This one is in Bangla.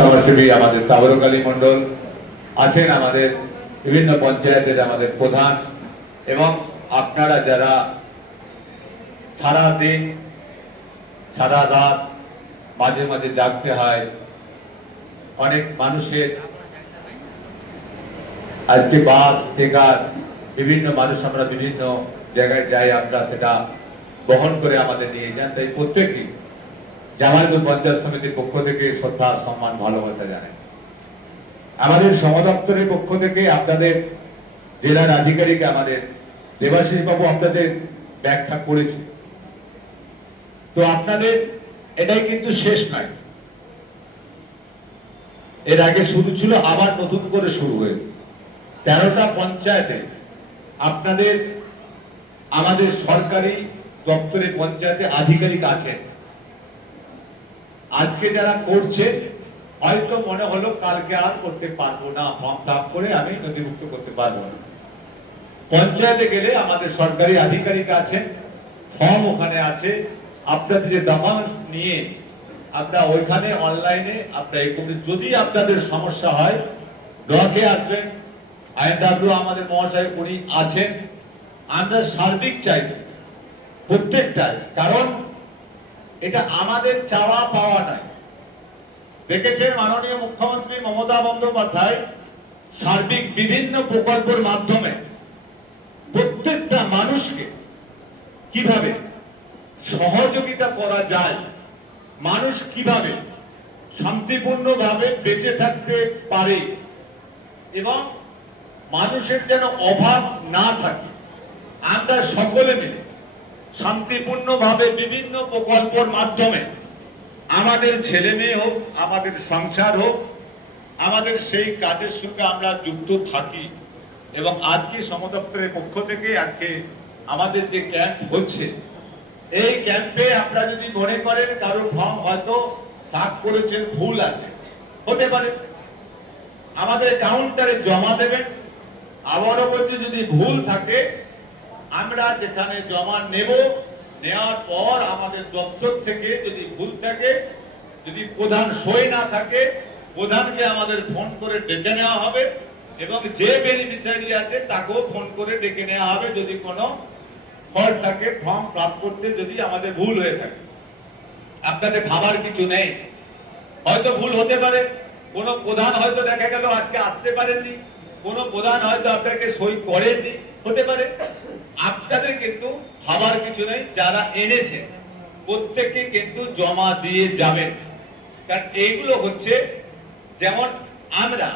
সমাজসেবী আমাদের তাবরক আলী মন্ডল আছেন আমাদের বিভিন্ন পঞ্চায়েতের আমাদের প্রধান এবং আপনারা যারা সারা দিন সারা রাত মাঝে মাঝে জাগতে হয়, অনেক মানুষের আজকে বাস টেকার বিভিন্ন মানুষ আমরা বিভিন্ন জায়গায় যাই, আমরা সেটা বহন করে আমাদের নিয়ে যান। তাই প্রত্যেকই জামালপুর পঞ্চায়েত সমিতির পক্ষ থেকে শ্রদ্ধা, সম্মান, ভালোবাসা জানাই। আমাদের সমদপ্তরের পক্ষ থেকে আপনাদের জেলার আধিকারিক আমাদের দেবাশিস বাবু আপনাদের ব্যাখ্যা করেছে। তো আপনাদের এটাই কিন্তু শেষ নয়। এর আগে শুরু ছিল, আবার নতুন করে শুরু হয়েছে। তেরোটা পঞ্চায়েতে আপনাদের, আমাদের সরকারি দপ্তরে পঞ্চায়েতে আধিকারিক আছেন। আজকে যারা করছে, হয়তো মনে হলো কালকে আর করতে পারব না ফর্ম ফিল করে আমি নথিভুক্ত করতে পারব না পঞ্চায়েতে গেলে আমাদের সরকারি আধিকারিক আছেন ফর্ম ওখানে আছে, আপনাদের যে ডকুমেন্টস নিয়ে আপনারা ওইখানে অনলাইনে আপনার। যদি আপনাদের সমস্যা হয়, ব্লকে আসবেন, আইএনডাব্লিউ আমাদের মহাশয় উনি আছেন আমরা সার্বিক চাইছি, প্রত্যেকটাই কারণ এটা আমাদের চাওয়া পাওয়া নাই দেখেছেন মাননীয় মুখ্যমন্ত্রী মমতা বন্দ্যোপাধ্যায় সার্বিক বিভিন্ন প্রকল্পের মাধ্যমে প্রত্যেকটা মানুষকে কীভাবে সহযোগিতা করা যায়, মানুষ কীভাবে শান্তিপূর্ণভাবে বেঁচে থাকতে পারে এবং মানুষের যেন অভাব না থাকে, আমরা সকলে মিলে শান্তিপূর্ণভাবে বিভিন্ন প্রকল্পের মাধ্যমে আমাদের ছেলে মেয়ে হোক, আমাদের সংসার হোক, আমাদের সেই কাজের সঙ্গে আমরা যুক্ত থাকি। এবং আজকে সমদপ্তরের পক্ষ থেকে আজকে আমাদের যে ক্যাম্প হচ্ছে, এই ক্যাম্পে আপনারা যদি মনে করেন কারোর ফর্ম হয়তো দাগ করেছেন, ভুল আছে। হতে পারে। আমাদের কাউন্টারে জমা দেবেন। আবারও বলছি, যদি ভুল থাকে আমরা যেখানে জমা নেব, নেওয়ার পর আমাদের দপ্তর থেকে যদি ভুল থাকে, যদি প্রধান সই না থাকে, প্রধানকে আমাদের ফোন করে ডেকে নেওয়া হবে এবং যে বেনিফিশিয়ারি আছে তাকেও ফোন করে ডেকে নেওয়া হবে যদি কোনো ফল্ট থাকে, ফর্ম প্রাপ্ত করতে যদি আমাদের ভুল হয়ে থাকে। আপনাদের ভাবার কিছু নেই। হয়তো ভুল হতে পারে। কোন প্রধান হয়তো দেখা গেল আজকে আসতে পারেননি। কোন প্রধান হয়তো আপনাকে সই করেননি। হতে পারে। আপনাদের কিন্তু ভাবার কিছু নেই, যারা এনেছে, প্রত্যেককে কিন্তু জমা দিয়ে যাবেন। কারণ এইগুলো হচ্ছে যেমন আমরা